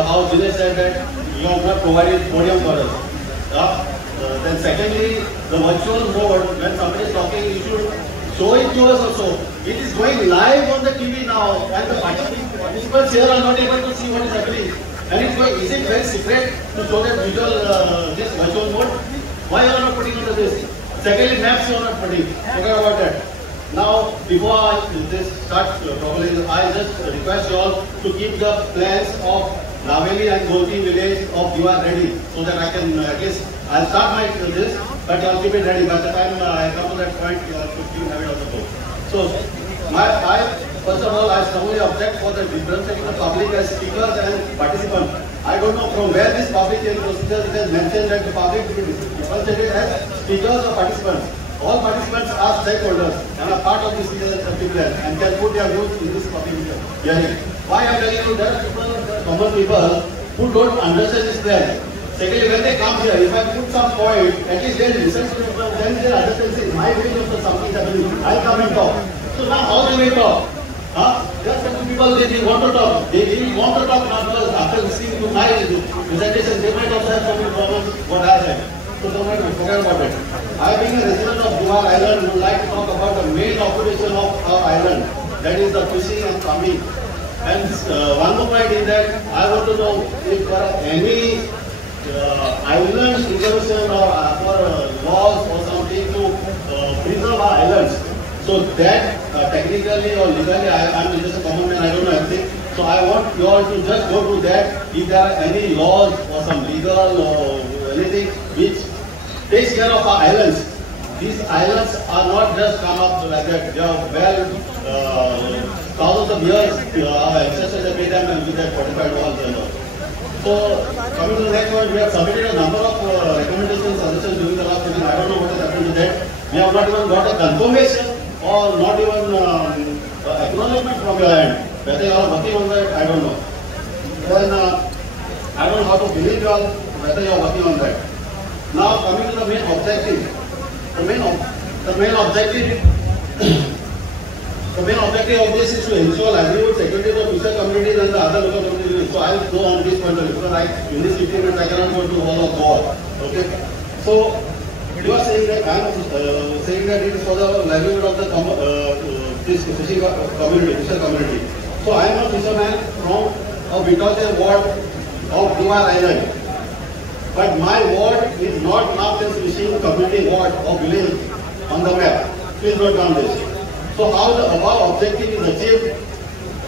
how Dinesh said that you have not provided podium for us. Then secondly, the virtual mode, when somebody is talking, you should show it to us also. It is going live on the TV now, and the participants here are not able to see what is happening. And it's going, is it very secret to show that visual, this virtual mode? Why you are not putting on this? Secondly, maps you are not putting. Forget about that. Now, before I start properly, I just request you all to keep the plans of Naveli and Golti village of Diwar ready, so that I can at least, I'll start my this, but I'll keep it ready. By the time I come to that point, you have it on the go. So, first of all, I strongly object for the differentiating the public as speakers and participants. I don't know from where this public hearing procedure it has mentioned that the public will be differentiated as speakers or participants. All participants are stakeholders and are part of this plan and can put their views in this public hearing. Why I am telling you that common people who don't understand this plan. Secondly, when they come here, if I put some point, at least they listen to it, then they understand my way of something happening. I come and talk. So now how do we talk? There are some people they want to talk. They really want to talk now because after listening to my presentation, they might also have some problems what I have. So don't forget about it. I being a resident of Diwar Island would like to talk about the main occupation of our island. That is the fishing and farming. And one more point is that I want to know if there are any island resolution or laws or something to preserve our islands. So that technically or legally, I am just a common man, I don't know everything. So I want you all to just go to that. If there are any laws or some legal or anything which takes care of our islands. These islands are not just come up like that. They are well, thousands of years, our ancestors have made them and with that 45 walls and all. So, coming to the next one, we have submitted a number of recommendations, suggestions during the last meeting. I don't know what has happened to that. We have not even got a confirmation or not even acknowledgement from your end. Whether you are working on that, I don't know. Then, I don't know how to believe you all, whether you are working on that. Now, coming to the main objective. The main objective of this is to ensure livelihood, security of future communities and the other local communities. So I will go on this point because in this 15 minutes I cannot go to all of God. Okay. So you are saying that I am saying that it is for the livelihood of the this fishing community, fisher community. So I am a fisherman from a Vitose ward of Diwar Island. But my ward is not marked as fishing community ward or village on the map. Please note down this. So how the above objective is achieved,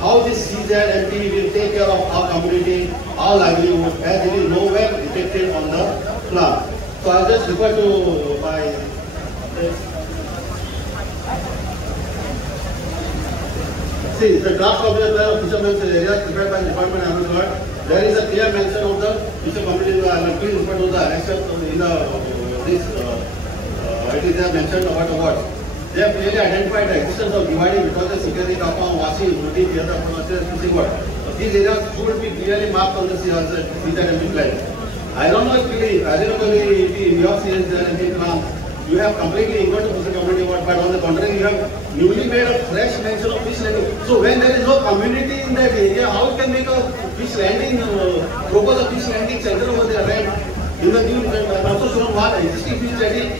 how this CZMP will take care of our community, our livelihood, as it is nowhere depicted on the plan. So I'll just refer to my see the draft of the fishermen's area prepared by the Department of Agriculture. There is a clear mention of the fisher community in the island. Please refer to the annexure in the this it is there mentioned about the what. They have clearly identified the existence of dividing because the Sikari, Kappa, Wasi, Mudi, Theatre, fishing word. These areas should be clearly marked on the CZMP plan. I don't know if in your CZMP plan you have completely ignored the fisher community word, but on the contrary, you have newly made a fresh mention of fish landing. So when there is no community in that area, how can make a fish landing, propose a fish landing center over there, right? In the new, also shown one existing fish landing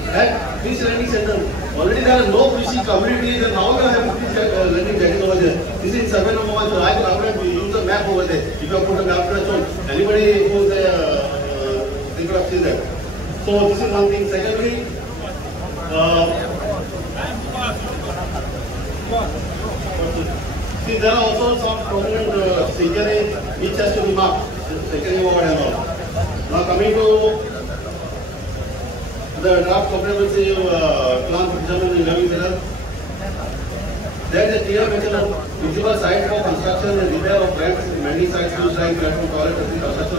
center. Already there are no fishing communities, and now you have fish landing jetties over there. This is survey number 1. So I would use the map over there. If you have put a map, so anybody who is there, they could have seen that. So this is one thing. Secondly, see, there are also some prominent security which has to be marked, security word and all. Now coming to the draft comprehensive plan for fishermen in Navy Zero, there is a clear mention of visible site for construction and repair of plants, many sites used like platform toilet, construction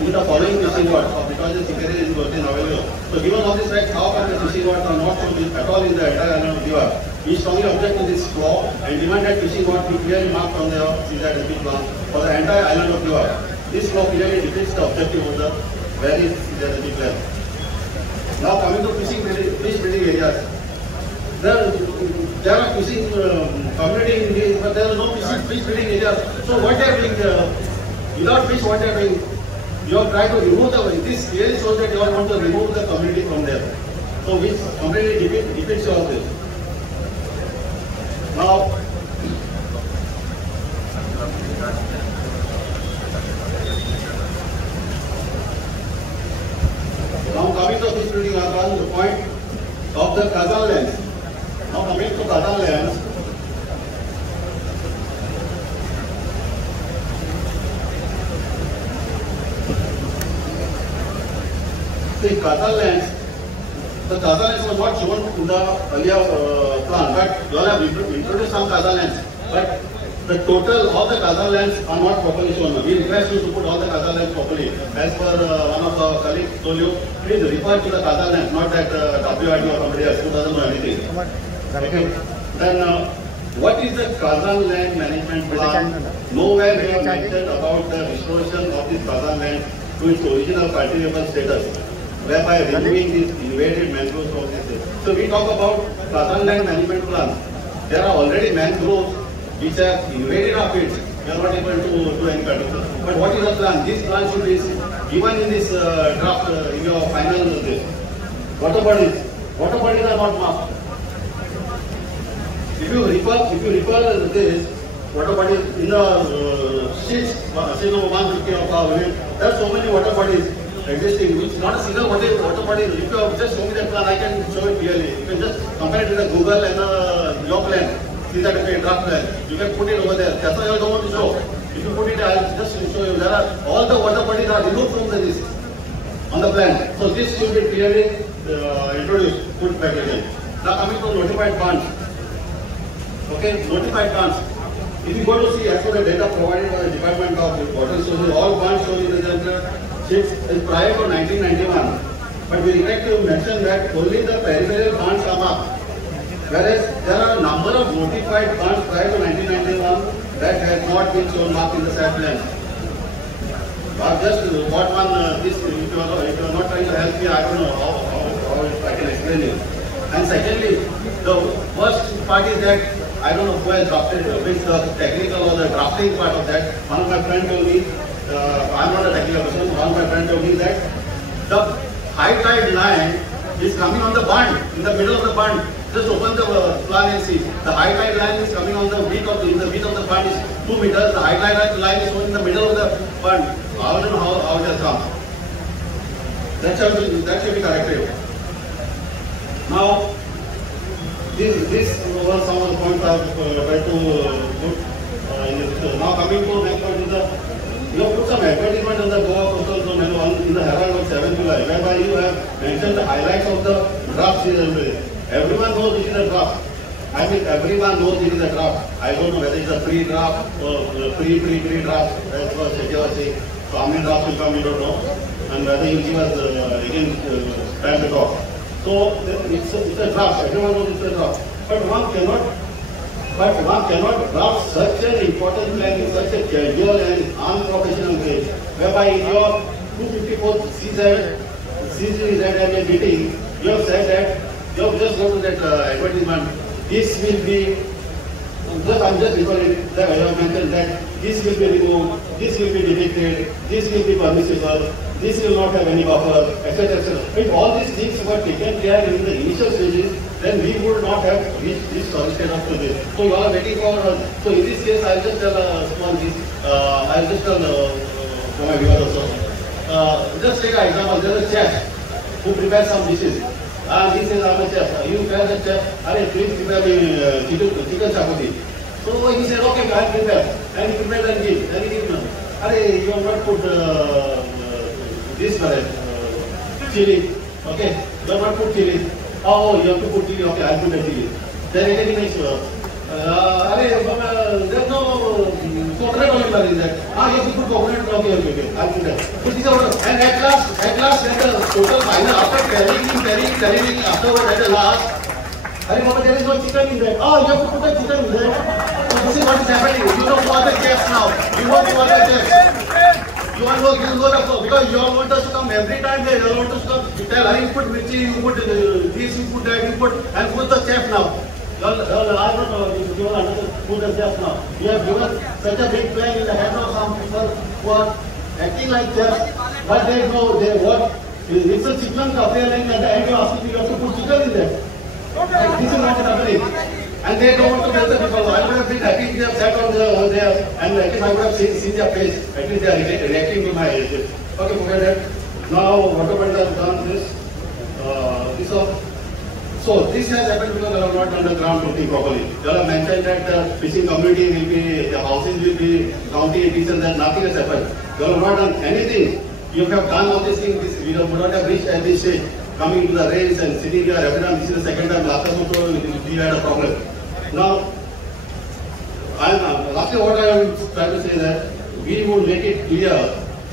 with the following fishing words because the security is working available. So given all these facts, how come the fishing words are not shown at all in the entire island of Diwar? We strongly object to this law and demand that fishing words be clearly marked on the CZMP plan for the entire island of Diwar. This law clearly defeats the objective of the various CZMP plan. Now coming to fish breeding areas. There are fishing community in this, but there are no fish breeding areas. So what they are doing Without which what you are doing, you are trying to remove the, this clearly shows that you are going to remove the community from there. So which completely defeats all this. Now, coming to this building, I am the point of the Kazan lens. Now coming to Kazan lens, the Kazan lens was not shown in the earlier plan, but you all have introduced some Kazan lens, but the total, all the Kazan lens are not properly shown. We request you to put all the Kazan lens properly. As per one of the colleagues told you, please refer to the Kazan lens, not that WID or somebody else who doesn't know anything. Okay. Then, what is the Kazan land management plan? Nowhere we have mentioned about the restoration of this Kazan land to its original cultivable status, whereby removing these invaded mangroves from this. So we talk about Kazan land management plan. There are already mangroves which have invaded our fields. We are not able to do any cultivation. But what is the plan? This plan should be given in this draft, in your final this. Water bodies are not marked. If you refer this, water bodies in the sheets number 150 of our unit, there are so many water bodies existing, which not a single water body. If you have just show me that plan, I can show it clearly. You can just compare it with the Google and your plan. See that draft plan. You can put it over there. That's why I don't want to show. If you put it, I'll just show you. There are all the water bodies are removed from the list on the plan. So this should be clearly introduced, put back again. Now coming to notified funds. Okay, notified funds. If you go to see as per the data provided by the Department of Water Resources, all funds shown in the general sheets is prior to 1991. But we regret to mention that only the peripheral funds are marked. Whereas there are a number of notified funds prior to 1991 that has not been shown marked in the SAT plan. I've just got one, if you are not trying to help me, I don't know how I can explain it. And secondly, the first part is that I don't know who has drafted, which the technical or the drafting part of that. One of my friends told me, I'm not a technical person, one of my friends told me that the high tide line is coming on the bund, in the middle of the bund. Just open the plan and see. The high tide line is coming on the width of the bund is 2 meters. The high tide line is going in the middle of the bund. I don't know how it has come. That should be corrected. Now, this was some of the points I have tried to put in this. Now coming to next point is you have put some advertisement on the Goa Coastal Zone in the Herald of 7 July, whereby you have mentioned the highlights of the draft season. Everyone knows this is a draft. I mean, everyone knows this is a draft. I don't know whether it's a pre-draft or pre-draft. That's what Shetty was saying. So how many drafts will come, we don't know. And whether you give us again time to talk. So it's a draft. Everyone knows it's a draft. But one cannot draft such an important plan in such a casual and unprofessional way, whereby in your 254th CZM meeting, you have said that. You have just go to that advertisement. This will be, I'm just referring that I have mentioned that this will be removed, this will be deleted, this will be permissible, this will not have any buffer, etc. etc. If all these things were taken care in the initial stages, then we would not have reached this state up to this. So you are waiting for, so in this case, I'll just tell I'll just tell for my viewers also. Just take an example, there is a chef who prepares some dishes. He says, I'm a chef. You prepare the chef, please prepare me chicken chapati. So he said, okay, I'll prepare. And he prepared and give. And he gives me, you have not put this chili. Okay, you have not put chili. Oh, you have to put chili. Okay, I'll put the chili. Then again he makes sure. There's no coconut oil in that. You have to put coconut. Okay, I'll put that. Put this over. And at last, at the total final, after telling afterward at the last, there is no chicken in there. Oh, you have to put the chicken in there. So this is what is happening. You know who are the chefs now. You know who are the chefs. You know the flow. Because you all want us to come every time there. You all want us to come. You tell, you put mirchi, you put this, you put that, you put, and who's the chef now? I don't know if you will understand who does that now. We have given such a big plan in the hands of some people who are acting like that, but they know they what. It's a chicken cafe line at the end you ask me, you have to put chicken in there. Like, this is not happening. And they don't want to tell the people. I would have been happy if they have sat on there and at least I would have seen their face. At least they are reacting to my okay, forget that. Now, whatever has done this, so this has happened because they have not done the ground looking properly. They have mentioned that the fishing community will be, the housing will be, county edition, that nothing has happened. They have not done anything. You have done all these things, we would not have reached at this stage. Coming to the rains and sitting here every time, this is the second time, last time also we had a problem. Now, lastly what I am trying to say that we would make it clear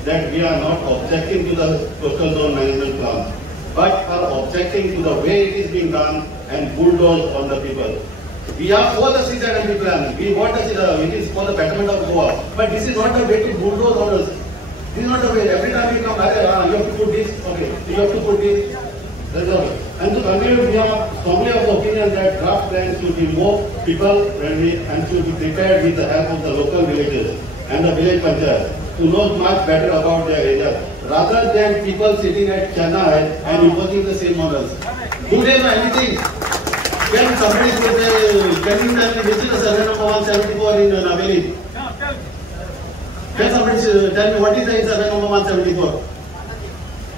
that we are not objecting to the coastal zone management plan, but are objecting to the way it is being done and bulldoze on the people. We are for the CZMP plan. We want it is for the betterment of Goa. But this is not the way to bulldoze on us. This is not the way. Every time we come, you have to put this, okay, you have to put this. And to conclude, we are strongly of the opinion that draft plans should be more people friendly and should be prepared with the help of the local villages and the village panchayat to know much better about their area, rather than people sitting at Chennai and imposing the same models. Do they know anything? Can somebody can you tell me which is the survey number 174 in Naveli? Can somebody tell me what is the survey number 174?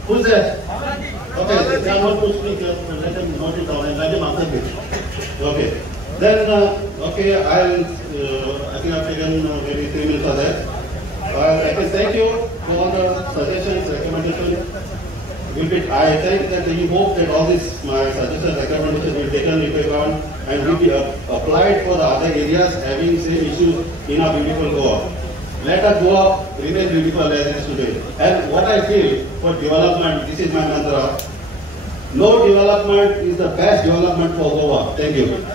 Who's there? Okay, they are not to speak, let them note it down and let them answer it. Okay. Then, okay, I think I've taken maybe 3 minutes for that. I can thank you for all the suggestions, recommendations. I think that you hope that all these my suggestions, recommendations will be taken into account and will be applied for the other areas having same issues in our beautiful Goa. Let us Goa remain beautiful as it is today. And what I feel for development, this is my mantra. No development is the best development for Goa. Thank you.